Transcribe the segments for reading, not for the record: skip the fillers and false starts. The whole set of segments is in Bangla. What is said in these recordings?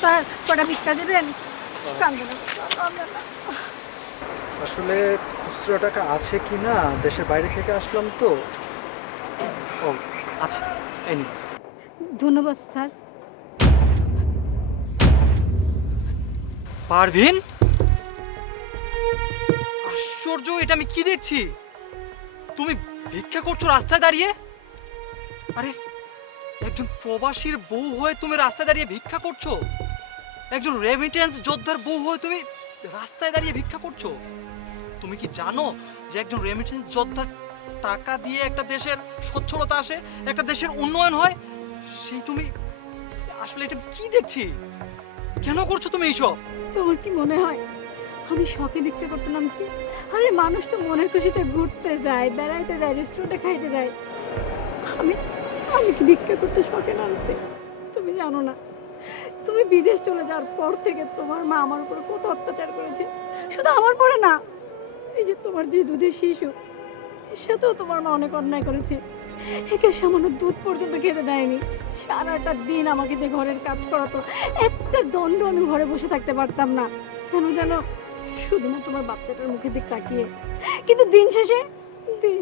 স্যার কটা ভিক্ষা দেবেন? আসলে খুচরো টাকা আছে কি না, দেশের বাইরে থেকে আসলাম তো। ও আচ্ছা, এই নিন। ধন্যবাদ স্যার। পারভিন, আশ্চর্য, এটা আমি কি দেখছি? তুমি ভিক্ষা করছো রাস্তায় দাঁড়িয়ে? আরে, একজন প্রবাসীর বউ হয়ে তুমি রাস্তায় দাঁড়িয়ে ভিক্ষা করছো? একজন রেমিটেন্স যোদ্ধার বউ হয়ে তুমি রাস্তায় দাঁড়িয়ে ভিক্ষা করছো? তুমি কি জানো যে একজন রেমিটেন্স যোদ্ধার টাকা দিয়ে একটা দেশের সচ্ছলতা আসে, একটা দেশের উন্নয়ন হয়? সেই তুমি আসলে এটা কি দেখছি? কেন করছো তুমি এইসব? তোমার কি মনে হয় আমি শখে ভিক্ষা করতে নামছি? আরে মানুষ তো মনের খুশিতে ঘুরতে যায়, বেড়াইতে যায়, রেস্টুরেন্টে খাইতে যায়। আমি আমি কি ভিক্ষা করতে শখে নামছি? তুমি জানো না, তুমি বিদেশ চলে যাওয়ার পর থেকে তোমার মা আমার উপর কত অত্যাচার করেছে। শুধু আমার পরে না, এই যে তোমার যে দুধের শিশু, এর সাথেও তোমার মা অনেক অন্যায় করেছে। একে সামান্য দুধ পর্যন্ত খেতে দেয়নি। সারাটা দিন আমাকে দিয়ে ঘরের কাজ করাতো। একটা দণ্ড আমি ঘরে বসে থাকতে পারতাম না। কেন জানো? শুধুমাত্র তোমার বাচ্চাটার মুখের দিক তাকিয়ে। কিন্তু দিন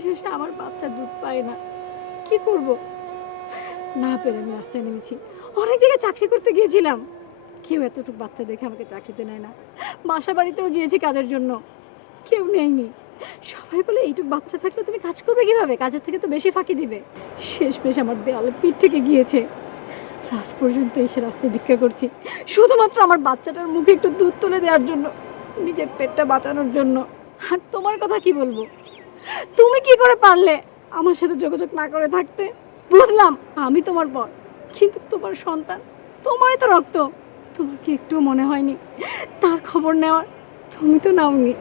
শেষে আমার বাচ্চা দুধ পায় না। কি করব? না পেরে আমি রাস্তায় নেমেছি। অনেক জায়গায় চাকরি করতে গিয়েছিলাম, কেউ এতটুকু বাচ্চা দেখে আমাকে চাকরিতে নেয় না। বাসা বাড়িতেও গিয়েছি কাজের জন্য, কেউ নেয়নি। সবাই বলে এইটুকু বাচ্চা থাকলে তুমি কাজ করবে কিভাবে, কাজের থেকে তো বেশি ফাঁকি দিবে। শেষমেশ আমার দেওয়ালে পিঠ থেকে গিয়েছে। লাস্ট পর্যন্ত এসে রাস্তায় ভিক্ষা করছি, শুধুমাত্র আমার বাচ্চাটার মুখে একটু দুধ তুলে দেওয়ার জন্য, নিজের পেটটা বাঁচানোর জন্য। আর তোমার কথা কি বলবো? তুমি কি করে পারলে আমার সাথে যোগাযোগ না করে থাকতে? বুঝলাম আমি তোমার পর, কিন্তু তোমার সন্তান, তোমারই তো রক্ত। তোমার কি একটু মনে হয়নি তার খবর নেওয়ার? তুমি তো নাওনি।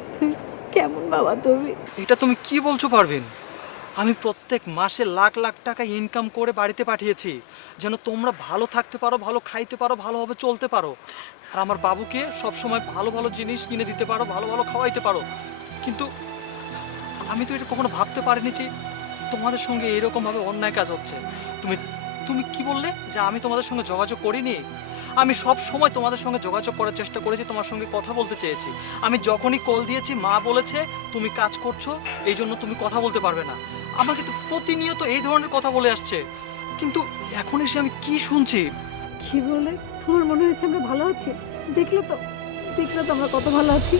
কেমন বাবা তুমি? এটা তুমি কি বলছো পারভিন? আমি প্রত্যেক মাসে লাখ লাখ টাকা ইনকাম করে বাড়িতে পাঠিয়েছি, যেন তোমরা ভালো থাকতে পারো, ভালো খাইতে পারো, ভালোভাবে চলতে পারো, আর আমার বাবুকে সব সময় ভালো ভালো জিনিস কিনে দিতে পারো, ভালো ভালো খাওয়াইতে পারো। কিন্তু আমি তো এটা কখনো ভাবতে পারিনি যে তোমাদের সঙ্গে এরকম ভাবে অন্যায় কাজ হচ্ছে। তুমি তুমি কি বললে যে আমি তোমাদের সঙ্গে যোগাযোগ করিনি? আমি সব সময় তোমাদের সঙ্গে যোগাযোগ করার চেষ্টা করেছি, তোমার সঙ্গে কথা বলতে চেয়েছি। আমি যখনই কল দিয়েছি মা বলেছে তুমি কাজ করছো, এই জন্য তুমি কথা বলতে পারবে না। আমাকে তো প্রতিনিয়ত এই ধরনের কথা বলে আসছে, কিন্তু এখন এসে আমি কি শুনছি? কি বললে? তোমার মনে হয়েছে আমরা ভালো আছি? দেখলে তো আমরা কত ভালো আছি।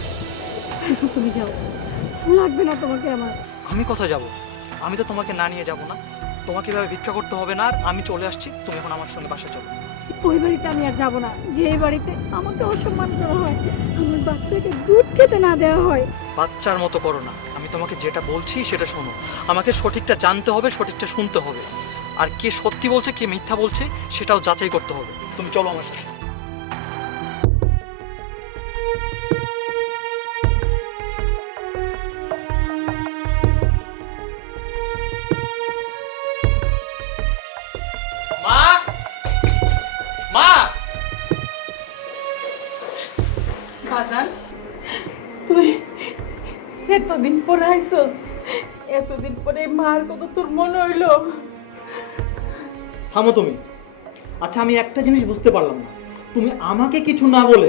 এখন তুমি যাও, লাগবে না তোমাকে আমার। আমি কোথায় যাব? আমি তো তোমাকে না নিয়ে যাব না। তোমাকে এভাবে ভিক্ষা করতে হবে না, আর আমি চলে আসছি। তুমি এখন আমার সঙ্গে বাসায় চলো। ওই বাড়িতে আমি আর যাব না, যে বাড়িতে আমাকে অসম্মান করা হয়, আমার বাচ্চাকে দুধ খেতে না দেওয়া হয়। বাচ্চার মতো করো না। আমি তোমাকে যেটা বলছি সেটা শোনো। আমাকে সঠিকটা জানতে হবে, সঠিকটা শুনতে হবে, আর কে সত্যি বলছে কে মিথ্যা বলছে সেটাও যাচাই করতে হবে। তুমি চলো আমার সাথে। মা, মা, বাজান, তুই এতদিন পরে আইসস। এতদিন পরে মার কথা তোর মনে হইলো? থামো তুমি। আচ্ছা, আমি একটা জিনিস বুঝতে পারলাম না, তুমি আমাকে কিছু না বলে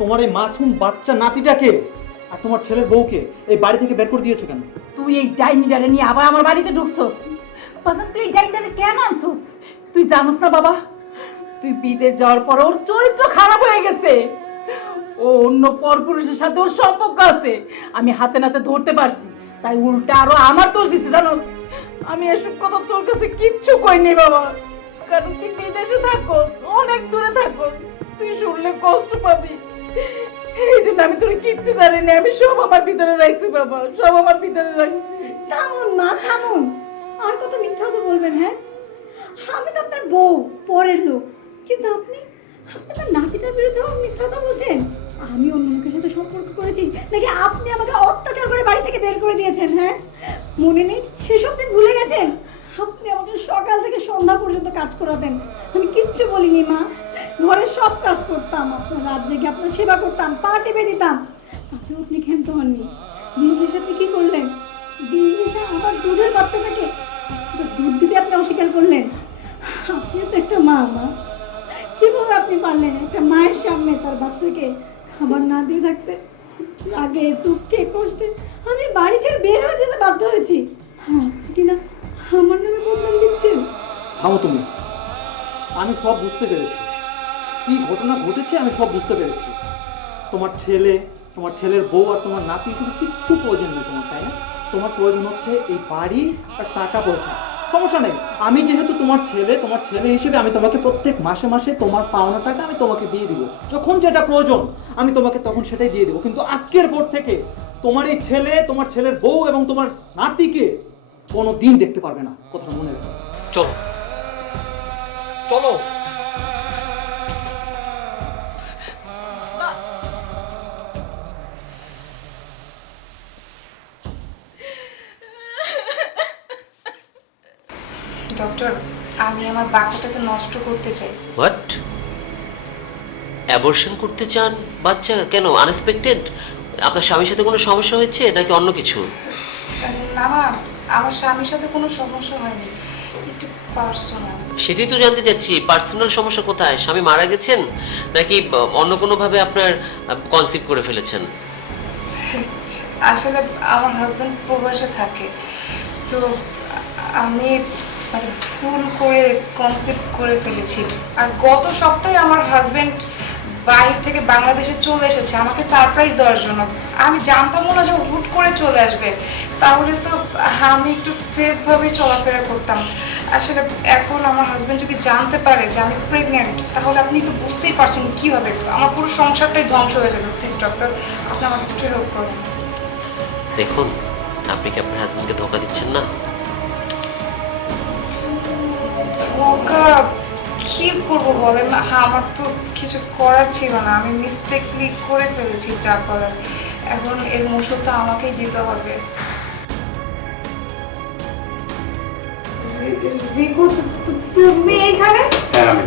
তোমার এই মাসুম বাচ্চা নাতিটাকে আর তোমার ছেলের বউকে এই বাড়ি থেকে বের করে দিয়েছো কেন? তুই এই ডাইনিটারে নিয়ে আবার আমার বাড়িতে ঢুকছস। বাজান, তুই এই ডাইনিটারে কেন আনছস? তুই জানোস না বাবা, তুই বিদেশ যাওয়ার পর ওর চরিত্র খারাপ হয়ে গেছে। ও অন্য পরপুরুষের সাথে ওর সম্পর্ক আছে, আমি হাতে নাতে ধরতে পারছি, তাই উল্টা আরো আমার দোষ দিছে জানোস। আমি এসব কথা তোর কাছে কিচ্ছু কইনি বাবা, কারণ তুই বিদেশে থাকোস, অনেক দূরে থাকোস, তুই শুনলে কষ্ট পাবি। এই জন্য আমি তোর কিচ্ছু জানি না, আমি সব আমার ভিতরে রাখছি বাবা, সব আমার ভিতরে রাখছি। থামুন মা, থামুন। আর কত মিথ্যা তো বলবেন? হ্যাঁ, আমি তো আপনার বউ, পরের লোক, কিন্তু আপনি আপনার নাতিটার বিরুদ্ধে মিথ্যা কথা বলছেন। আমি অন্য লোকের সাথে সম্পর্ক করেছি নাকি আপনি আমাকে অত্যাচার করে বাড়ি থেকে বের করে দিয়েছেন? হ্যাঁ, মনে নেই? সেসব দিন ভুলে গেছেন? আপনি আমাকে সকাল থেকে সন্ধ্যা পর্যন্ত কাজ করাতেন, আমি কিচ্ছু বলিনি মা। ঘরের সব কাজ করতাম, আপনার রাত জেগে আপনার সেবা করতাম, পা টেপে দিতাম, তাতেও আপনি ক্ষান্ত হননি। দিন শেষে আপনি কি করলেন? দিন শেষে আমার দুধের বাচ্চাটাকে দুধ দিতে আপনি অস্বীকার করলেন। আপনি তো একটা মা, মা, কিভাবে আপনি পারলেন একটা মায়ের সামনে তার বাচ্চাকে খাবার না দিয়ে থাকতে? আগে দুঃখে কষ্টে আমি বাড়ি ছেড়ে বের হয়ে যেতে বাধ্য হয়েছি, হ্যাঁ কিনা আমার নামে বদনাম দিচ্ছেন? থামো তুমি। আমি সব বুঝতে পেরেছি, কি ঘটনা ঘটেছে আমি সব বুঝতে পেরেছি। তোমার ছেলে, তোমার ছেলের বউ আর তোমার নাতি শুধু কিচ্ছু প্রয়োজন নেই তোমার, তাই না? তোমার প্রয়োজন হচ্ছে এই বাড়ি আর টাকা পয়সা। সমস্যা নেই, আমি যেহেতু তোমার ছেলে হিসেবে আমি তোমাকে প্রত্যেক মাসে মাসে তোমার পাওনা টাকা আমি তোমাকে দিয়ে দিব। যখন যেটা প্রয়োজন আমি তোমাকে তখন সেটাই দিয়ে দিব। কিন্তু আজকের পর থেকে তোমার এই ছেলে, তোমার ছেলের বউ এবং তোমার নাতিকে কোনো দিন দেখতে পারবে না, কথাটা মনে রাখো। চলো চলো। ডক্টর, আমি আমার বাচ্চাটাকে নষ্ট করতে চাই। হোয়াট? অ্যাবর্শন করতে চান বাচ্চা? কেন? আনএক্সপেক্টেড? আপনার স্বামীর সাথে কোনো সমস্যা হয়েছে নাকি অন্য কিছু? না মা, আমার স্বামীর সাথে কোনো সমস্যা হয়নি, একটু পার্সোনাল। সেটাই তো জানতে চাচ্ছি, পার্সোনাল সমস্যা কোথায়? স্বামী মারা গেছেন নাকি অন্য কোনোভাবে আপনার কনসিভ করে ফেলেছেন? আসলে আমার হাজব্যান্ড প্রবাসে থাকে, তো আমি মানে ভুল করে কনসেপ্ট করে ফেলেছি। আর গত সপ্তাহে আমার হাজব্যান্ড বাইরে থেকে বাংলাদেশে চলে এসেছে আমাকে সারপ্রাইজ দেওয়ার জন্য। আমি জানতামও না যে ও হুট করে চলে আসবে, তাহলে তো আমি একটু সেফভাবে চলাফেরা করতাম। আসলে এখন আমার হাজব্যান্ড যদি জানতে পারে যে আমি প্রেগনেন্ট, তাহলে আপনি তো বুঝতেই পারছেন কী হবে। আমার পুরো সংসারটাই ধ্বংস হয়ে যাবে। প্লিজ ডক্টর, আপনি আমাকে একটু হেল্প করুন। দেখুন, আপনি কি আপনার হাজবেন্ডকে ধোকা দিচ্ছেন না? ধোকা কি করবো বলেন? হ্যাঁ, আমার তো কিছু করার ছিল না, আমি মিস্টেকলি করে ফেলেছি যা করার। এখন এর মুসলটা আমাকেই দিতে হবে। রিকু, তুমি এখানে? হ্যাঁ, আমি।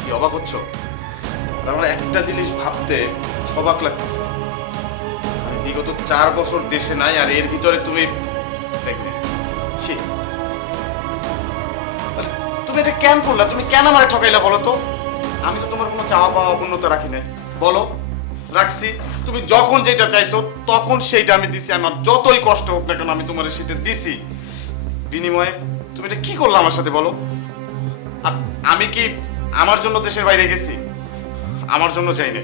কি অবাক হচ্ছ? আমার একটা জিনিস ভাবতে অবাক লাগতেছে। আমি বিগত 4 বছর দেশে নাই, আর এর ভিতরে তুমি pregnant। ছি, আরে, তুমি এটা কেন করলা? তুমি কেন আমারে ঠকাইলা বলো তো? আমি তো তোমার কোনো চাওয়া পাওয়া পূর্ণতা রাখি নাই। বলো, রাখছি? তুমি যখন যেটা চাইছো তখন সেইটা আমি দিছি। আমার যতই কষ্ট হোক না কেন আমি তোমার সেটা দিছি। বিনিময়ে তুমি এটা কি করলা আমার সাথে বলো? আর আমি কি আমার জন্য দেশের বাইরে গেছি? আমার জন্য যাই না।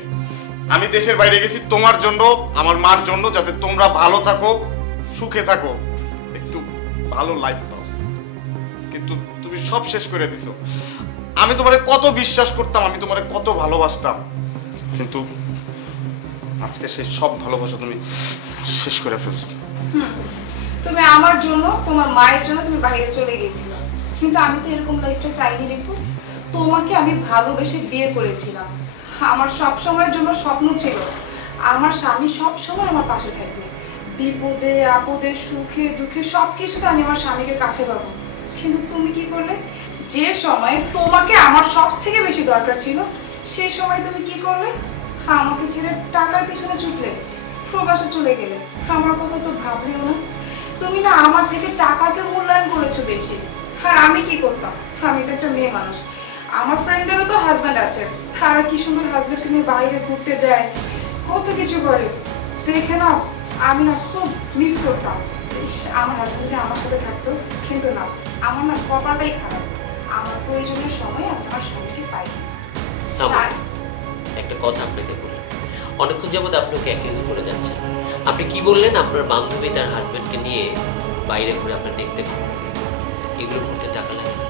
আমি দেশের বাইরে গেছি তোমার জন্য, আমার মার জন্য, যাতে তোমরা ভালো থাকো, সুখে থাকো, একটু ভালো লাইফ পাও। কিন্তু তুমি সব শেষ করে দিছো। আমি তোমারে কত বিশ্বাস করতাম, আমি তোমারে কত ভালোবাসতাম, কিন্তু আজকে সেই সব ভালোবাসা তুমি শেষ করে ফেলছো। তুমি আমার জন্য, তোমার মায়ের জন্য তুমি বাইরে চলে গিয়েছিল, কিন্তু আমি তো এরকম লাইফটা চাইনি রিকু। তোমাকে আমি ভালোবেসে বিয়ে করেছিলাম। আমার সব সময়ের জন্য স্বপ্ন ছিল আমার স্বামী সব সময় আমার পাশে থাকবে, বিপদে আপদে সুখে দুঃখে সব কিছুতে আমি আমার স্বামীকে কাছে পাবো। কিন্তু তুমি কি করলে? যে সময়ে তোমাকে আমার সব থেকে বেশি দরকার ছিল, সেই সময় তুমি কি করলে? আমাকে ছেড়ে টাকার পিছনে ছুটলে, প্রবাসে চলে গেলে। আমার কথা তো ভাবলেও না। তুমি না আমার থেকে টাকাকে মূল্যায়ন করেছো বেশি। আর আমি কি করতাম? আমি তো একটা মেয়ে মানুষ, আমার ফ্রেন্ডেরও তো হাজব্যান্ড আছে, তারা কি সুন্দর হাজব্যান্ডকে নিয়ে বাইরে ঘুরতে যায়, কত কিছু করে। দেখে না আমি না খুব মিস করতাম, ইস, আমার হাজব্যান্ড আমার সাথে থাকতো। কিন্তু না, আমার না কপালটাই খারাপ, আমার প্রয়োজনের সময় আমি আমার স্বামীকে পাই না। আমার একটা কথা আপনাকে বলি, অনেকক্ষণ যাবত আপনি ওকে অ্যাকিউজ করে যাচ্ছেন। আপনি কি বললেন? আপনার বান্ধবী তার হাজবেন্ডকে নিয়ে বাইরে ঘুরে আপনার দেখতে পান, এগুলো করতে টাকা লাগে না।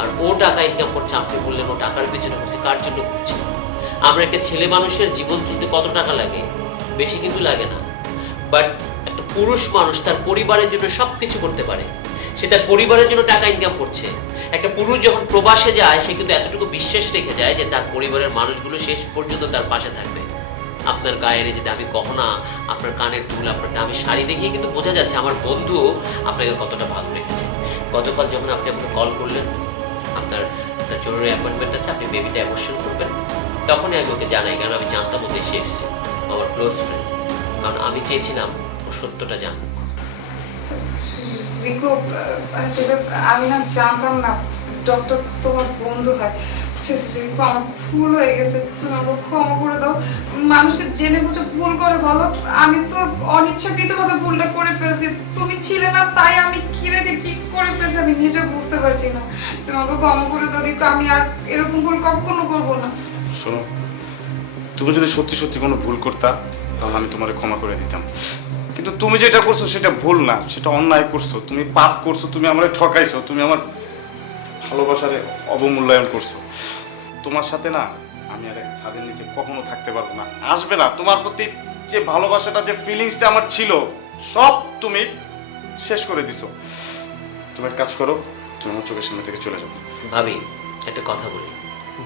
আর ও টাকা ইনকাম করছে, আপনি বললেন ও টাকার পেছনে করছে। কার জন্য করছে? আমরা একটা ছেলে মানুষের জীবন চলতে কত টাকা লাগে? বেশি কিন্তু লাগে না। বাট একটা পুরুষ মানুষ তার পরিবারের জন্য সব কিছু করতে পারে, সে তার পরিবারের জন্য টাকা ইনকাম করছে। একটা পুরুষ যখন প্রবাসে যায়, সে কিন্তু এতটুকু বিশ্বাস রেখে যায় যে তার পরিবারের মানুষগুলো শেষ পর্যন্ত তার পাশে থাকবে। আপনার গায়ের যে দামি গহনা, আপনার কানের দুল, আপনার দামি শাড়ি দেখেই কিন্তু বোঝা যাচ্ছে আমার বন্ধু আপনাকে কতটা ভালো রেখেছে। গতকাল যখন আপনি আমাকে কল করলেন, আপনার একটা জরুরি অ্যাপয়েন্টমেন্ট আছে, আপনি বেবিটা অ্যাবর্শন করবেন, তখনই আমি ওকে জানাই, কারণ আমি জানতাম ও দেশে এসেছে, আমার ক্লোজ ফ্রেন্ড, কারণ আমি চেয়েছিলাম ও সত্যটা জানুক। রিকু, আসলে আমি না জানতাম না ডক্টর তোমার বন্ধু হয়। রিঙ্কু, আমার ভুল হয়ে গেছে, তুমি আমাকে ক্ষমা করে দাও। মানুষের জেনে বুঝে ভুল করে বলো, আমি তো অনিচ্ছাকৃতভাবে ভুলটা করে ফেলছি। তুমি ছিলে না তাই আমি কি করে ফেলছি আমি নিজে বুঝতে পারছি না। তুমি আমাকে ক্ষমা করে দাও রিঙ্কু, আমি আর এরকম ভুল কখনো করবো না। শোনো, তুমি যদি সত্যি সত্যি কোনো ভুল করতা তাহলে আমি তোমারে ক্ষমা করে দিতাম, কিন্তু তুমি যেটা করছো সেটা ভুল না, সেটা অন্যায় করছো, তুমি পাপ করছো, তুমি আমারে ঠকাইছো, তুমি আমার ভালোবাসারে অবমূল্যায়ন করছো। তোমার সাথে না আমি আর এক ছাদের নিচে কখনো থাকতে পারবো না, আসবে না। তোমার প্রতি যে ভালোবাসাটা, যে ফিলিংসটা আমার ছিল, সব তুমি শেষ করে দিছো। তুমি এক কাজ করো, তুমি আমার চোখের সামনে থেকে চলে যাও। ভাবি, একটা কথা বলি,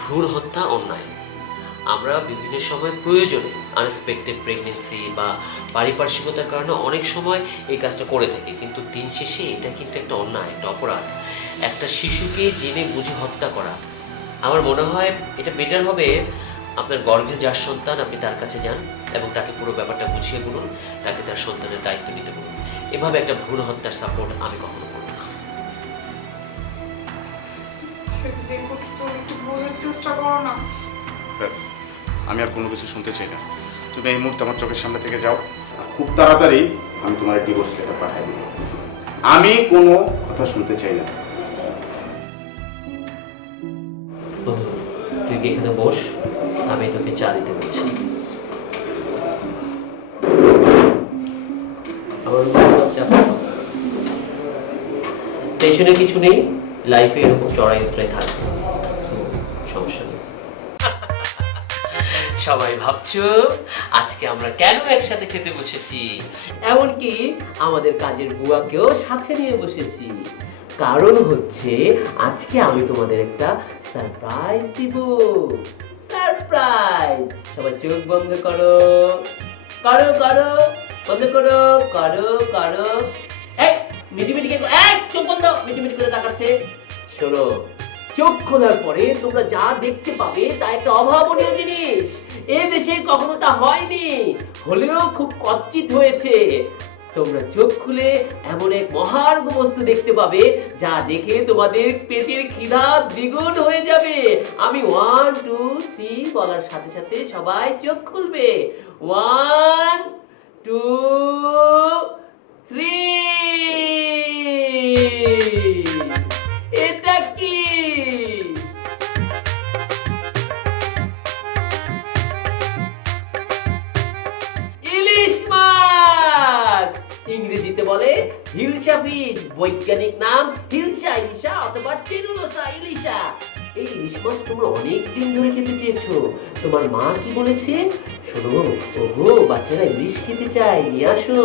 ভ্রূণ হত্যা অন্যায়। আমরা বিভিন্ন সময় প্রয়োজনে আনএক্সপেক্টেড প্রেগনেন্সি বা পারিপার্শ্বিকতার কারণে অনেক সময় এই কাজটা করে থাকি, কিন্তু দিন শেষে এটা কিন্তু একটা অন্যায়, একটা অপরাধ। একটা শিশুকে জেনে বুঝে হত্যা করা, আমার মনে হয় এটা বেটার হবে আপনার গর্ভে যার সন্তান আপনি তার কাছে যান এবং তাকে পুরো ব্যাপারটা বুঝিয়ে বলুন, তাকে তার সন্তানের দায়িত্ব নিতে বলুন। এভাবে একটা ভ্রূণ হত্যার সাপোর্ট আমি কখনো করব না। রিঙ্কু, তুমি একটু বোঝার চেষ্টা করো না। ব্যাস, আমি আর কোনো কিছু শুনতে চাই না। তুমি এই মুহূর্তে আমার চোখের সামনে থেকে যাও, আর খুব তাড়াতাড়ি আমি তোমার ডিভোর্স লেটার পাঠিয়ে দেব। আমি কোনো কথা শুনতে চাই না। বন্ধু, তুই কি এখানে বস, আমি তোকে চা দিতে বলছি। আমার টেনশনের কিছু নেই, লাইফে এরকম চড়াই উতরাই থাকবে, সমস্যা নেই। সবাই ভাবছো আজকে আমরা কেন একসাথে খেতে বসেছি, এমনকি আমাদের কাজের বুয়াকেও সাথে নিয়ে বসেছি। কারণ হচ্ছে আজকে আমি তোমাদের একটা সারপ্রাইজ দিব। সারপ্রাইজ! সবাই চোখ বন্ধ করো, করো করো, বন্ধ করো, করো করো। এই মিটিমিটি চোখ বন্ধ, মিটিমিটি করে তাকাচ্ছে। শোনো, চোখ খোলার পরে তোমরা যা দেখতে পাবে তা একটা অভাবনীয় জিনিস। এ দেশে কখনো তা হয়নি, হলেও খুব কচ্ছিত হয়েছে। তোমরা চোখ খুলে এমন এক মহার্ঘ বস্তু দেখতে পাবে যা দেখে তোমাদের পেটের খিদা দ্বিগুণ হয়ে যাবে। আমি 1 2 3 বলার সাথে সাথে সবাই চোখ খুলবে। 1 2 3। এটা কি? ইলিশ মাছ, ইংরেজিতে বলে হিলসা ফিশ, বৈজ্ঞানিক নাম হিলসা ইলিশা অথবা টেনুলোসা ইলিশা। এই ইলিশ মাছ তোমরা অনেক দিন ধরে খেতে চেয়েছো। তোমার মা কি বলেছে? শোনো, ওগো বাচ্চারা ইলিশ খেতে চায়, নিয়ে আসো।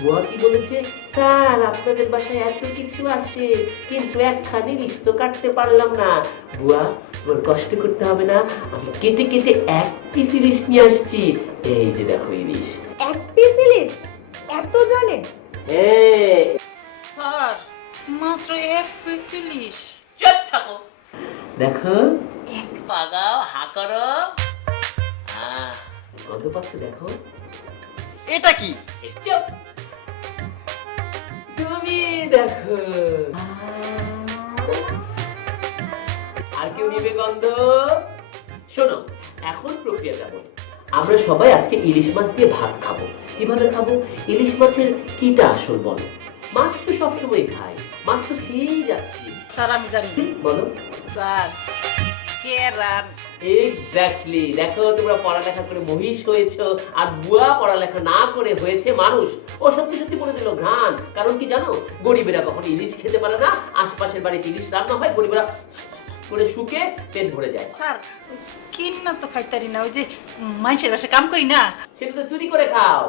বুয়া কি বলেছে? স্যার আপনাদের বাসায় এত কিছু আসে, কিন্তু একখানি ইলিশ তো কাটতে পারলাম না। বুয়া, তোমার কষ্ট করতে হবে না, আমি কেটে কেটে 1 পিস ইলিশ নিয়ে আসছি। এই যে দেখো ইলিশ। 1 পিস ইলিশ এত জানে? হ্যাঁ। স্যার, মাত্র 1 পিস ইলিশ? চুপ থাকো। দেখো, এক পাগাও, হা করো। গন্ধ পাচ্ছ? দেখো। এটা কি? চুপ। তুমি দেখো। আর কেউ নিবে গন্ধ? শোনো, এখন প্রক্রিয়াটা বলি। আমরা সবাই আজকে ইলিশ মাছ দিয়ে ভাত খাবো। কিভাবে খাবো? ইলিশ মাছের কিটা আসল বলো? মাছ তো সবসময় খাই, মাছ তো খেয়েই যাচ্ছি। স্যার আমি জানি। বলো। স্যার, কেরান। এক্স্যাক্টলি। দেখো, তোমরা পড়ালেখা করে মহিষ হয়েছো, আর বুয়া পড়ালেখা না করে হয়েছে মানুষ। ও সত্যি সত্যি বলে দিল ঘ্রাণ। কারণ কি জানো? গরিবেরা কখনো ইলিশ খেতে পারে না, আশপাশের বাড়িতে ইলিশ রান্না হয়, গরিবেরা করে শুকে পেট ভরে যায়। স্যার, কিন্না তো খাইতারি না, ওই যে মানুষের বাসায় কাম করি না, সেটা তো চুরি করে খাও।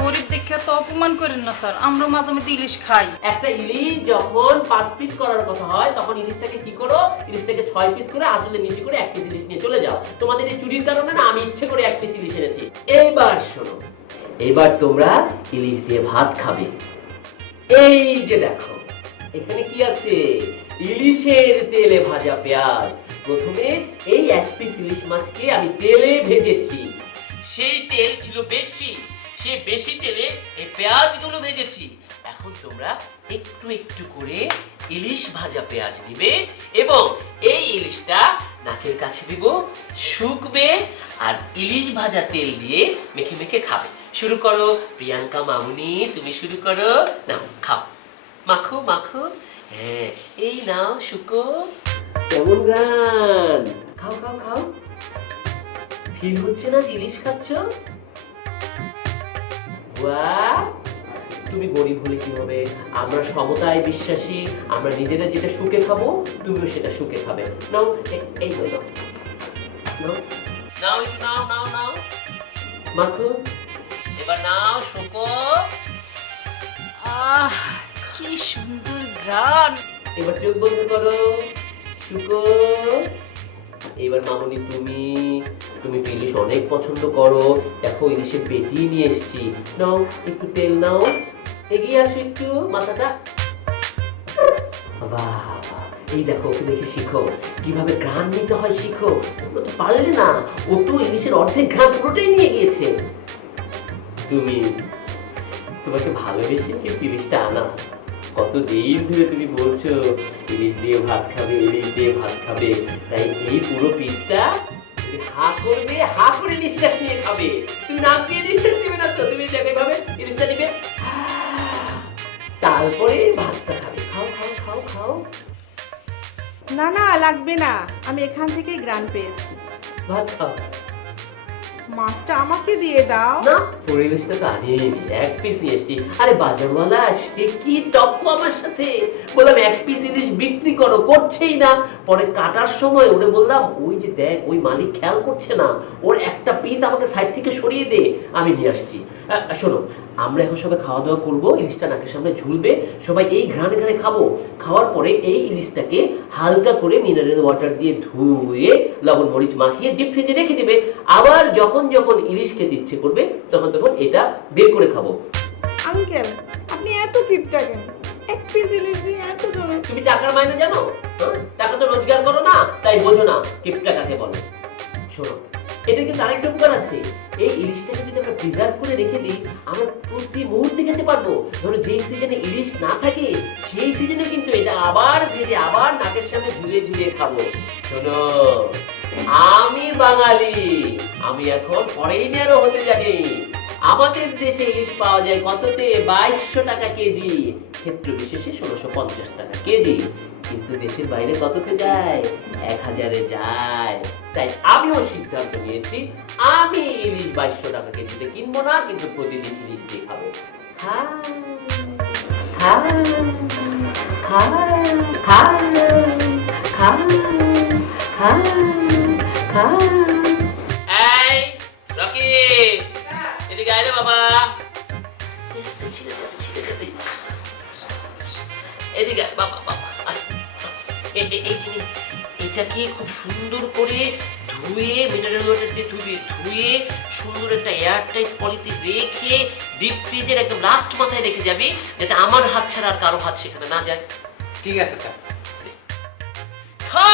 গরিব দেখে তো অপমান করেন না স্যার, আমরা মাঝে মধ্যে ইলিশ খাই। একটা ইলিশ যখন 5 পিস করার কথা হয়, তখন ইলিশটাকে কি করো? ইলিশটাকে 6 পিস করে আসলে নিচে করে 1 পিস ইলিশ নিয়ে চলে যাও। তোমাদের এই চুরির কারণে না আমি ইচ্ছে করে 1 পিস ইলিশ এনেছি। এইবার শোনো, এবার তোমরা ইলিশ দিয়ে ভাত খাবে। এই যে দেখো, এখানে কি আছে? ইলিশের তেলে ভাজা পেঁয়াজ। প্রথমে এই 1 পিস ইলিশ মাছকে আমি তেলে ভেজেছি, সেই তেল ছিল বেশি, সেই বেশি তেলে এই পেঁয়াজগুলো ভেজেছি। এখন তোমরা একটু একটু করে ইলিশ ভাজা পেঁয়াজ নিবে এবং এই ইলিশটা নাকের কাছে দিব, শুকবে, আর ইলিশ ভাজা তেল দিয়ে মেখে মেখে খাবে। শুরু করো প্রিয়াঙ্কা মামুনি, তুমি শুরু করো। নাও খাও, মাখো মাখো। হ্যাঁ, এই নাও শুকো। কেমন গান, খাও খাও খাও। ফিল হচ্ছে না যে ইলিশ খাচ্ছ? বাহ, তুমি গরিব হলে কি হবে, আমরা সমতায় বিশ্বাসী, আমরা নিজেরা যেটা সুখে খাবো তুমিও সেটা সুখে খাবে। নাও এই তো নাও নাও নাও নাও নাও নাও মাখো, এবার নাও শুকো। আহ, কি সুন্দর ঘ্রাণ। এবার চোখ বন্ধ করো, শুকো। এবার মামুনি তুমি তুমি তো ইলিশ অনেক পছন্দ করো, দেখো ইলিশের পেটি নিয়ে এসেছি। নাও একটু তেল নাও, এগিয়ে আসো একটু, মাথাটা। বাহ, এই দেখো, ওকে দেখে শিখো কিভাবে ঘ্রাণ নিতে হয়, শিখো। তোমরা তো পারলে না, ও তো ইলিশের অর্ধেক ঘ্রাণ পুরোটাই নিয়ে গিয়েছে। তুমি, তোমাকে ভালোবেসে কি ইলিশটা আনা। কতদিন ধরে তুমি বলছো ইলিশ দিয়ে ভাত খাবে, ইলিশ দিয়ে ভাত খাবে, তাই এই পুরো পিসটা তুমি হা করবে, হা করে নিঃশ্বাস নিয়ে খাবে। তুমি নাক দিয়ে নিঃশ্বাস দিবে না তো, তুমি দেখো এভাবে ইলিশটা নিবে, তারপরে ভাতটা খাবে। খাও খাও খাও খাও। না না, লাগবে না, আমি এখান থেকেই গ্রান পেয়েছি। ভাত খাও। মাছটা আমাকে দিয়ে দাও। না, পুরো ইলিশটা তো আনিনি, এক পিস নিয়ে এসছি। আরে বাজারওয়ালা সে কি তক্ক আমার সাথে, বললাম এক পিস ইলিশ বিক্রি করো, করছেই না। পরে কাটার সময় ওরে বললাম, ওই যে দেখ ওই মালিক খেয়াল করছে না, ওর একটা পিস আমাকে সাইড থেকে সরিয়ে দে, আমি নিয়ে আসছি। শোনো, আমরা এখন সবাই খাওয়া দাওয়া করবো, ইলিশটা নাকের সামনে ঝুলবে, সবাই এই ঘ্রাণে ঘ্রাণে খাবো। খাওয়ার পরে এই ইলিশটাকে হালকা করে মিনারেল ওয়াটার দিয়ে ধুয়ে লবণ মরিচ মাখিয়ে ডিপ ফ্রিজে রেখে দিবে। আবার যখন যখন ইলিশ খেতে ইচ্ছে করবে তখন তখন এটা বের করে খাবো। আঙ্কেল, আপনি এত কিপটা কেন? এক পিস ইলিশ দিয়ে এত জনে। তুমি টাকার মাইনে জানো? হ্যাঁ? টাকা তো রোজগার করো না, তাই বোঝো না কিপটা কাকে বলে। শোনো, এটা কিন্তু আরেকটা উপকার আছে। এই ইলিশটাকে যদি আমরা প্রিজার্ভ করে রেখে দিই, আমরা প্রতি মুহূর্তে খেতে পারবো। ধরো যেই সিজনে ইলিশ না থাকে সেই সিজনে কিন্তু এটা আবার ভেজে আবার নাকের সামনে ঝুলিয়ে ঝুলিয়ে খাবো। শোনো, আমি বাঙালি, আমি এখন ফরেইনারও হতে জানি। আমাদের দেশে ইলিশ পাওয়া যায় কততে? 2200 টাকা কেজি, ক্ষেত্র বিশেষে 1650 টাকা কেজি। কিন্তু দেশের বাইরে কততে যায়? 1000-এ যায়। তাই আমিও সিদ্ধান্ত নিয়েছি, আমি ইলিশ 2200 টাকা কেজিতে কিনবো না, কিন্তু প্রতিদিন ইলিশ দিয়ে খাবো। খা খা খা খা খা খা খা। এই রকি, এদিকে আয় রে বাবা। ছিঁড়ে যাবে, ছিঁড়ে যাবে। এদিকে বাবা বাবা, এই জিনিস এটাকে খুব সুন্দর করে ধুয়ে মিনারেল ওয়াটার দিয়ে ধুয়ে সুন্দর একটা এয়ার টাইট পলিতে রেখে ডিপ ফ্রিজের একদম লাস্ট মাথায় রেখে যাবি, যাতে আমার হাত ছাড়া আর কারো হাত সেখানে না যায়। ঠিক আছে স্যার। খা।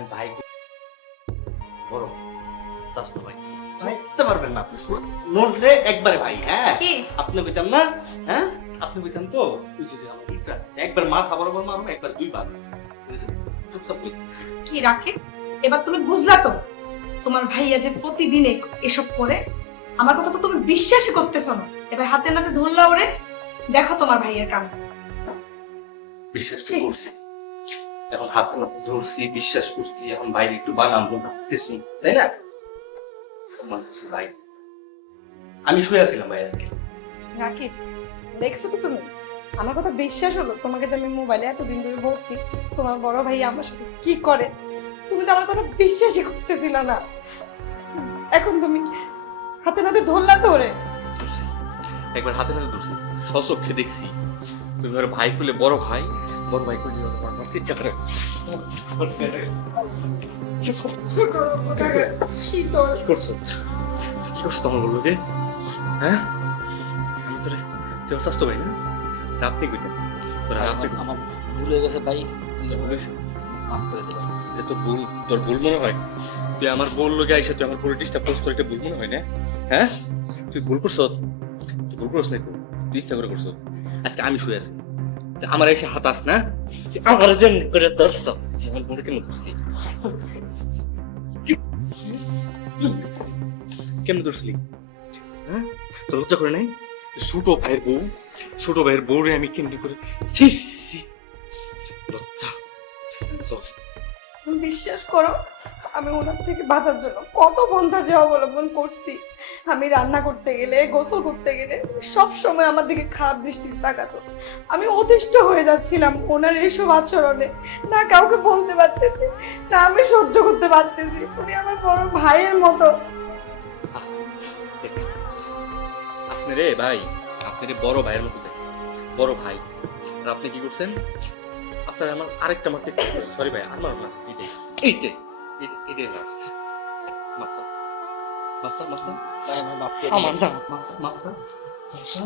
আমি ভাই বড় চাস্তো ভাই বুঝতে পারবেন না আপনি মরলে একবারে ভাই। হ্যাঁ কি? আপনি বুঝতাম না? হ্যাঁ আপনি বুঝতাম তো বুঝছি যে আমার উল্টা আছে। একবার মাথা বরাবর মারবো, একবার দুই বার চুপচাপ বলি। কি রাখে এবার তুমি বুঝলা তো তোমার ভাইয়া যে প্রতিদিন এসব করে? আমার কথা তো তুমি বিশ্বাসই করতেছো না। এবার হাতে নাতে ধরলা ওরে, দেখো তোমার ভাইয়ের কাম। বিশ্বাস তো করছি, এখন হাত না ধরছি, বিশ্বাস করছি, এখন বাইরে একটু বানাবো না শেষ নেই, তাই না? সম্মান করছি ভাই। আমি শুয়ে আছিলাম ভাই আজকে। রাকিব, দেখছো তো তুমি আমার কথা বিশ্বাস হলো? তোমাকে যে আমি মোবাইলে এতদিন ধরে বলছি তোমার বড় ভাই আমার সাথে কি করে, তুমি তো আমার কথা বিশ্বাসই করতেছিলা না। এখন তুমি হাতে নাতে ধরলা তো ওরে। ধরছি, একবার হাতে নাতে ধরছি, সচক্ষে দেখছি তুমি ওর ভাই খুলে বড় ভাই খুলে আমার মারতে ইচ্ছা করে। কি করছো? কি করছো তোমার বললো কে? হ্যাঁ আমি তোরে তুই আমার স্বাস্থ্য ভাই না? আপনি কইতেন তোরা আপনি আমার ভুল হয়ে গেছে ভাই, বলেছো মাফ করে দেবেন। এটা তো ভুল, তোর ভুল মনে হয়? তুই আমার ভুল লোকে আইসা তুই আমার ভুল ডিস্টার্ব করছিস, তোর একটা ভুল মনে হয় না? হ্যাঁ তুই ভুল করছ, তুই ভুল করছ না, তুই ইচ্ছা করে করছ। আজকে আমি শুয়ে আছি, আমার এসে হাতাস না, আমার যেন করে ধরছ জীবন বলে কেন ধরছিলি? কেমন ধরছিলি? হ্যাঁ তোর লজ্জা করে নাই? ছোট ভাইয়ের বউ রে আমি কেমনি করে লজ্জা। বিশ্বাস করো আমি ওনার থেকে বাঁচার জন্য কত পন্থা যে অবলম্বন করছি। আমি রান্না করতে গেলে, গোসল করতে গেলে সব সময় আমার দিকে খারাপ দৃষ্টিতে তাকাতো। আমি অতিষ্ঠ হয়ে যাচ্ছিলাম ওনার এইসব আচরণে। না কাউকে বলতে পারতেছি, না আমি সহ্য করতে পারতেছি। উনি আমার বড় ভাইয়ের মতো। আপনি রে ভাই, আপনি রে বড় ভাইয়ের মতো দেখেন, বড় ভাই। আর আপনি কি করছেন? আপনার আমার আরেকটা মারতে সরি ভাই, আমার না, এইটাই লাস্ট। মাপসা মাপসা মাপসা ভাই আমার মাফ করে আমার দিন। না, মাপসা মাপসা মাপসা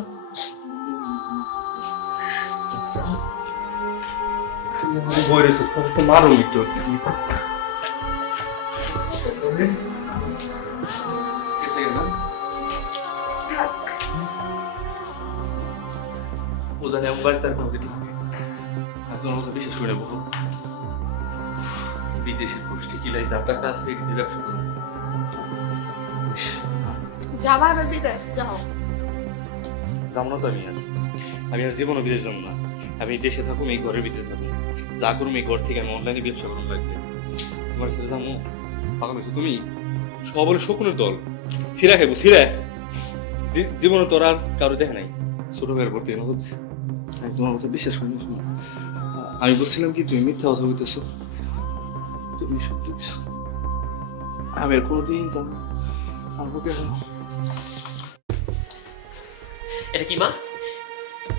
বইরে তো মারো একটু। কেসে গেল না? ও জানে আমি বাড়িতে আর কোনোদিন এখন ওকে বিশেষ করে বলো বিদেশের গোষ্ঠী কিলাই যা টাকা আছে এটি দিয়ে ব্যবসা করবো। যাবা এবার বিদেশ যাও। যাবো না তো আমি আর জীবনও বিদেশ যাবো না। আমি এই দেশে থাকুম, এই ঘরের ভিতরে থাকুম, যা করুম এই ঘর থেকে আমি অনলাইনে ব্যবসা করুন লাগবে। তোমার ছেলে যাবো পাকা পেয়েছো তুমি, সবল শকুনের দল ছিঁড়া খাইবো ছিঁড়া। জীবনে তোর আর কারো দেখে নাই, ছোট ভাইয়ের ভর্তি হচ্ছে। আমি তোমার কথা বিশ্বাস করি না। আমি বলছিলাম কি তুমি মিথ্যা কথা বলতেছো, তুমি সত্যি বলছো। আমি আর কোনোদিন যাবো না। এটা কি মা?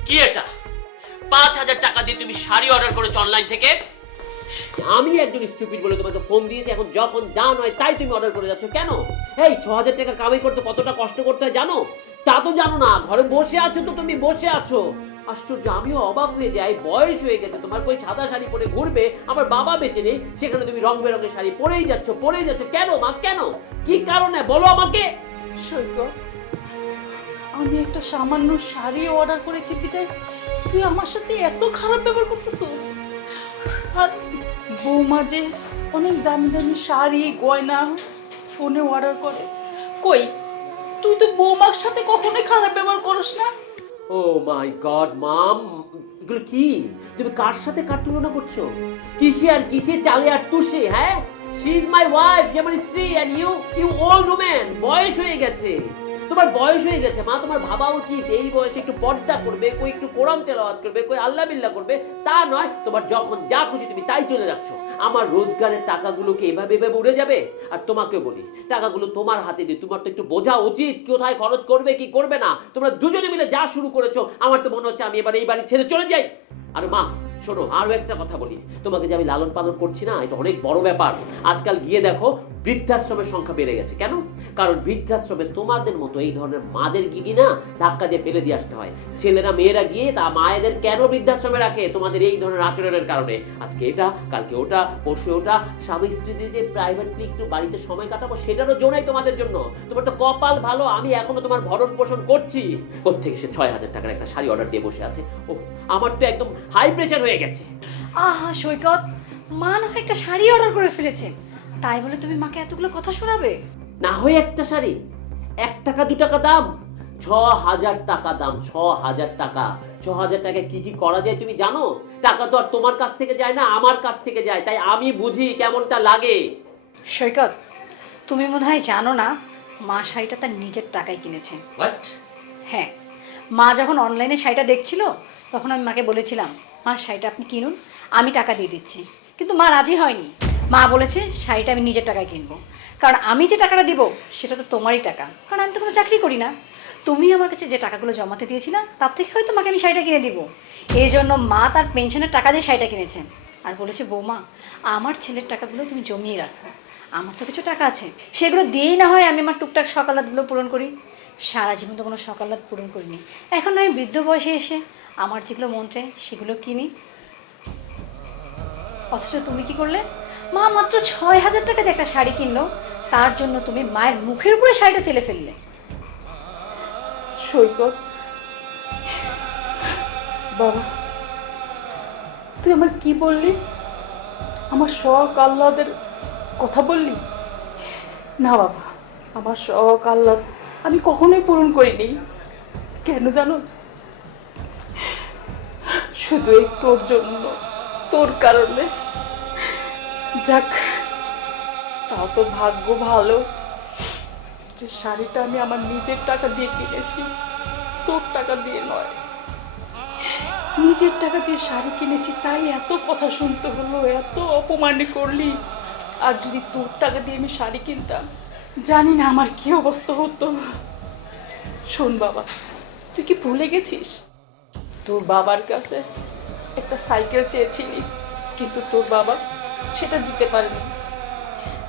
কি এটা? 5,000 টাকা দিয়ে তুমি শাড়ি অর্ডার করেছো অনলাইন থেকে? আমি একজন স্টুপিড বলে তোমাকে ফোন দিয়েছি, এখন যখন যা নয় তাই তুমি অর্ডার করে যাচ্ছ কেন? এই 6,000 টাকা কামাই করতে কতটা কষ্ট করতে হয় জানো? তা তো জানো না। ঘরে বসে আছো তো তুমি, বসে আছো। আশ্চর্য, আমিও অবাক হয়ে যাই। বয়স হয়ে গেছে তোমার, কই সাদা শাড়ি পরে ঘুরবে, আমার বাবা বেঁচে নেই, সেখানে তুমি রং বেরঙের শাড়ি পরেই যাচ্ছ কেন মা? কেন? কি কারণে বলো আমাকে? সৈকত, আমি একটা সামান্য শাড়ি অর্ডার করেছি বিদায় তুই আমার সাথে এত খারাপ ব্যবহার করতেছিস। আর বৌমা যে অনেক দামি দামি শাড়ি গয়না ফোনে অর্ডার করে, কই তুই তো বৌমার সাথে কখনোই খারাপ ব্যবহার করিস না। ও মাই গড মাম, এগুলো কি? তুমি কার সাথে কার তুলনা করছো? কিসে আর কিসে, চালে আর তুষে? হ্যাঁ, শি ইজ মাই ওয়াইফ, সে আমার স্ত্রী। এন্ড ইউ ওল্ড ওম্যান, বয়স হয়ে গেছে, তোমার বয়স হয়ে গেছে মা। তোমার ভাবা উচিত এই বয়সে একটু পর্দা করবে, কই একটু কোরআন তেলাওয়াত করবে, কই আল্লাহ বিল্লাহ করবে। তা নয়, তোমার যখন যা খুশি তুমি তাই চলে যাচ্ছ। আমার রোজগারের টাকাগুলো কি এভাবে এভাবে উড়ে যাবে? আর তোমাকে বলি, টাকাগুলো তোমার হাতে দিয়ে তোমার তো একটু বোঝা উচিত কোথায় খরচ করবে কি করবে না। তোমরা দুজনে মিলে যা শুরু করেছো, আমার তো মনে হচ্ছে আমি এবার এই বাড়ি ছেড়ে চলে যাই। আর মা, শোনো, আরো একটা কথা বলি, তোমাকে যে আমি লালন পালন করছি না, এটা অনেক বড় ব্যাপার। আজকাল গিয়ে দেখো বৃদ্ধাশ্রমের সংখ্যা বেড়ে গেছে। কেন? কারণ বৃদ্ধাশ্রমে তোমাদের মতো এই ধরনের মাদের গিগি না ধাক্কা দিয়ে ফেলে দিয়ে আসতে হয়। ছেলেরা মেয়েরা গিয়ে তা মায়েদের কেন বৃদ্ধাশ্রমে রাখে? তোমাদের এই ধরনের আচরণের কারণে। আজকে এটা, কালকে ওটা, পরশু ওটা, স্বামী স্ত্রী দিয়ে যে প্রাইভেটলি একটু বাড়িতে সময় কাটাবো সেটারও জোনাই তোমাদের জন্য। তোমার তো কপাল ভালো, আমি এখনো তোমার ভরণ পোষণ করছি। কোত্থেকে সে 6,000 টাকার একটা শাড়ি অর্ডার দিয়ে বসে আছে। ও, আমার তো একদম হাই প্রেশার হয়ে গেছে। আহা সৈকত, মা না হয় একটা শাড়ি অর্ডার করে ফেলেছে, তাই বলে তুমি মাকে এতগুলো কথা শোনাবে? না হয় একটা শাড়ি 1 টাকা 2 টাকা দাম, 6,000 টাকা দাম। 6,000 টাকা। 6,000 টাকায় কি কি করা যায় তুমি জানো? টাকা তো আর তোমার কাছ থেকে যায় না, আমার কাছ থেকে যায়, তাই আমি বুঝি কেমনটা লাগে। সৈকত, তুমি বোধহয় জানো না মা শাড়িটা তার নিজের টাকায় কিনেছে। হোয়াট? হ্যাঁ, মা যখন অনলাইনে শাড়িটা দেখছিল তখন আমি মাকে বলেছিলাম, মা শাড়িটা আপনি কিনুন, আমি টাকা দিয়ে দিচ্ছি। কিন্তু মা রাজি হয়নি। মা বলেছে শাড়িটা আমি নিজের টাকায় কিনবো, কারণ আমি যে টাকাটা দিব সেটা তো তোমারই টাকা, কারণ আমি তো কোনো চাকরি করি না। তুমি আমার কাছে যে টাকাগুলো জমাতে দিয়েছিলা তার থেকে হয়তো মাকে আমি শাড়িটা কিনে দিব। এই জন্য মা তার পেনশনের টাকা দিয়ে শাড়িটা কিনেছে, আর বলেছে, বৌমা আমার ছেলের টাকাগুলো তুমি জমিয়ে রাখো, আমার তো কিছু টাকা আছে, সেগুলো দিয়েই না হয় আমি আমার টুকটাক সকালাতগুলো পূরণ করি। সারা জীবন তো কোনো সকালাত পূরণ করিনি, এখন আমি বৃদ্ধ বয়সে এসে আমার যেগুলো মন চায় সেগুলো কিনি। অথচ তুমি কি করলে? মা মাত্র 6,000 টাকা দিয়ে একটা শাড়ি কিনলো, তার জন্য তুমি মায়ের মুখের উপরে শাড়িটা চেলে ফেললে। সৈকত বাবা, তুই আমার কি বললি? আমার শখ আহ্লাদের কথা বললি? না বাবা, আমার শখ আহ্লাদ আমি কখনোই পূরণ করিনি। কেন জানোস? শুধু এই তোর জন্য, তোর কারণে। যাক, তাও তো ভাগ্য ভালো যে শাড়িটা আমি আমার নিজের টাকা দিয়ে কিনেছি, তোর টাকা দিয়ে নয়। নিজের টাকা দিয়ে শাড়ি কিনেছি তাই এত কথা শুনতে হলো, এত অপমানি করলি। আর যদি তোর টাকা দিয়ে আমি শাড়ি কিনতাম, জানি না আমার কি অবস্থা হতো। শোন বাবা, তুই কি ভুলে গেছিস তোর বাবার কাছে একটা সাইকেল চেয়েছিলি, কিন্তু তোর বাবা সেটা দিতে পারেনি।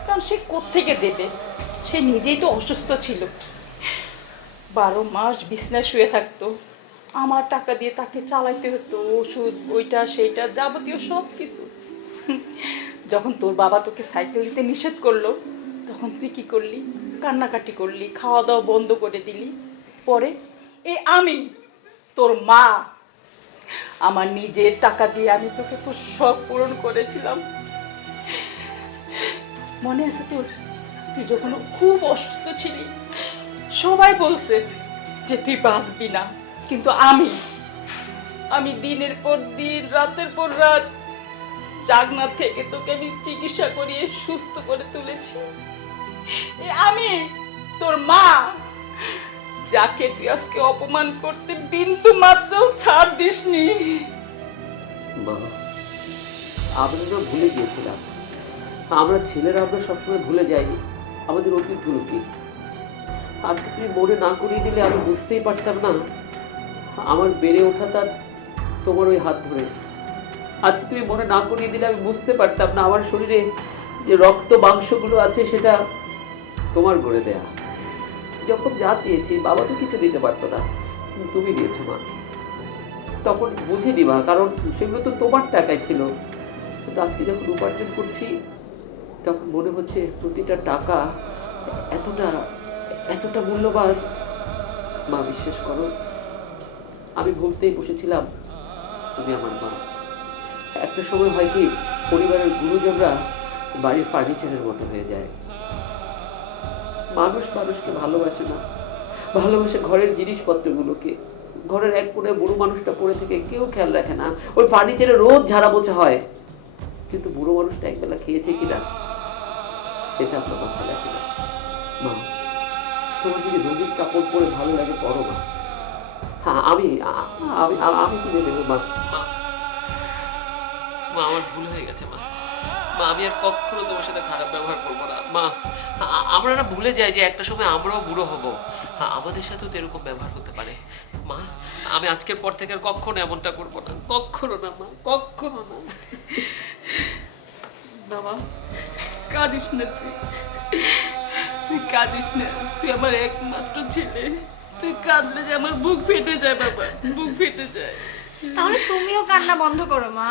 কারণ সে কোত্থেকে দেবে? সে নিজেই তো অসুস্থ ছিল, 12 মাস বিছনায় শুয়ে থাকতো। আমার টাকা দিয়ে তাকে চালাইতে হতো, ওষুধ ওইটা সেইটা যাবতীয় সব কিছু। যখন তোর বাবা তোকে সাইকেল দিতে নিষেধ করলো, তখন তুই কি করলি? কান্নাকাটি করলি, খাওয়া দাওয়া বন্ধ করে দিলি। পরে এই আমি তোর মা, আমার নিজের টাকা দিয়ে আমি তোকে তোর শখ পূরণ করেছিলাম। মনে আছে তোর? তুই যখন খুব অসুস্থ ছিলি, সবাই বলছে যে তুই বাঁচবি না, কিন্তু আমি দিনের পর দিন, রাতের পর রাত জাগনা থেকে তোকে আমি চিকিৎসা করিয়ে সুস্থ করে তুলেছি। আমি তোর মা, যাকে তুই আজকে অপমান করতে বিন্দু মাত্র ছাড় দিসনি। মা, আমরা না ভুলে গিয়েছিলাম। আমরা ছেলেরা আমরা সবসময় ভুলে যাই আমাদের অতীতগুলোকে। আজকে তুমি মনে না করিয়ে দিলে আমি বুঝতেই পারতাম না আমার বেড়ে ওঠা তার তোমার ওই হাত ধরে। আজকে তুমি মনে না করিয়ে দিলে আমি বুঝতে পারতাম না আমার শরীরে যে রক্ত মাংসগুলো আছে সেটা তোমার গড়ে দেয়া। যখন যা চেয়েছি, বাবা তো কিছু দিতে পারতো না, কিন্তু তুমি দিয়েছো মা। তখন বুঝিনি মা, কারণ সেগুলো তো তোমার টাকায় ছিল। কিন্তু আজকে যখন উপার্জন করছি তখন মনে হচ্ছে প্রতিটা টাকা এতটা এতটা মূল্যবান। মা, বিশ্বাস করো, আমি ভুলতেই বসেছিলাম তুমি আমার মা। একটা সময় হয় কি, পরিবারের গুরুজনরা বাড়ির ফার্নিচারের মতো হয়ে যায়। মানুষ মানুষকে ভালোবাসে না, ভালোবাসে ঘরের জিনিসপত্রগুলোকে। ঘরের এক কোণে বুড়ো মানুষটা পড়ে থেকে কেউ খেয়াল রাখে না, ওই ফার্নিচারে রোজ ঝাড়া মোছা হয়, কিন্তু বুড়ো মানুষটা একবেলা খেয়েছে কিনা সেটা আপনার মাথায় রাখে না। মা, তোমার যদি রোগীর কাপড় পরে ভালো লাগে পরো মা। হ্যাঁ, আমি আমি আমি কিনে দেবো মা। মা, আমার ভুল হয়ে গেছে মা। মা, আমি আর কখনো তোমার সাথে খারাপ ব্যবহার করবো না। মা, আমরা না ভুলে যাই যে একটা সময় আমরাও বুড়ো হব, আমাদের সাথেও তো এরকম ব্যবহার হতে পারে। মা, আমি আজকের পর থেকে আর কখনো এমনটা করবো না, কখনো না মা, কখনো না। বাবা কাঁদিস না, তুই কাঁদিস না, তুই আমার একমাত্র ছেলে, তুই কাঁদলে যে আমার বুক ফেটে যায় বাবা, বুক ফেটে যায়। তাহলে তুমিও কান্না বন্ধ করো মা।